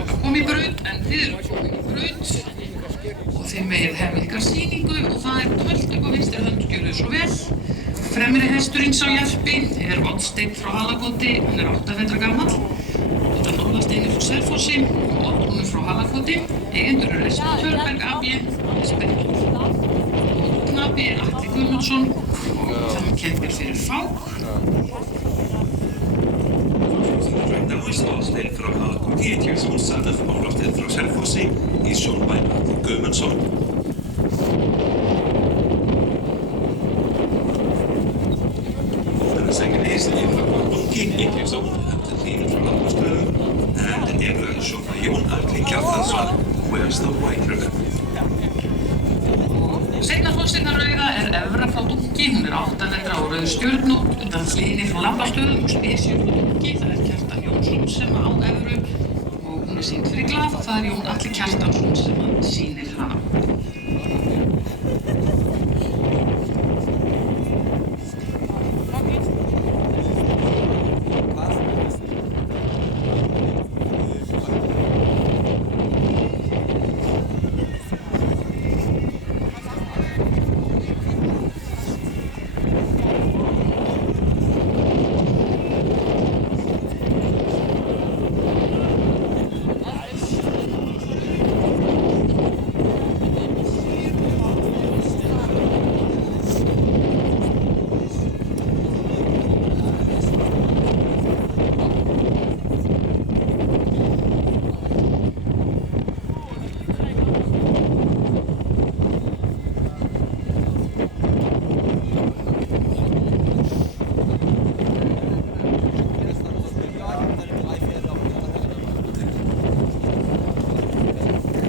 að koma í braut, en þið erum komin í braut og þið megið hefja ykkar sýningu og það er Tölting og vinstri hönd, gjörðu svo vel. Fremri hesturinn sá Jarpi er Oddsteinn frá Halakoti, hann er 8 vetra gamall. Þetta er Norðasteini frá Selfossi og Oddrúnu frá Halakoti. Eigendur eru Espen Törberg AB, Espen Knappi er Atli Guðmundsson og það kempir fyrir Fák. Oddsteinn frá Halakoti, Jason Sanner Ólafsteinn frá Selfossi, í Sólbæn Atli Guðmundsson. Second is Donkey Nicholson, team from Lambastöðum, and Emre Jón Atli Kjartansson, Where's the White River? Seinna fórseinarauða er Evra frá Dunki, hún er 8 vetra og rauð stjörnu undan Hlini frá Lambastöðum og Spesjur frá Dunki, það er Kjartan Jónsson sem á Evru og hún er sýnd fyrir Glað og það er Jón Atli Kjartansson sem sýnir hana.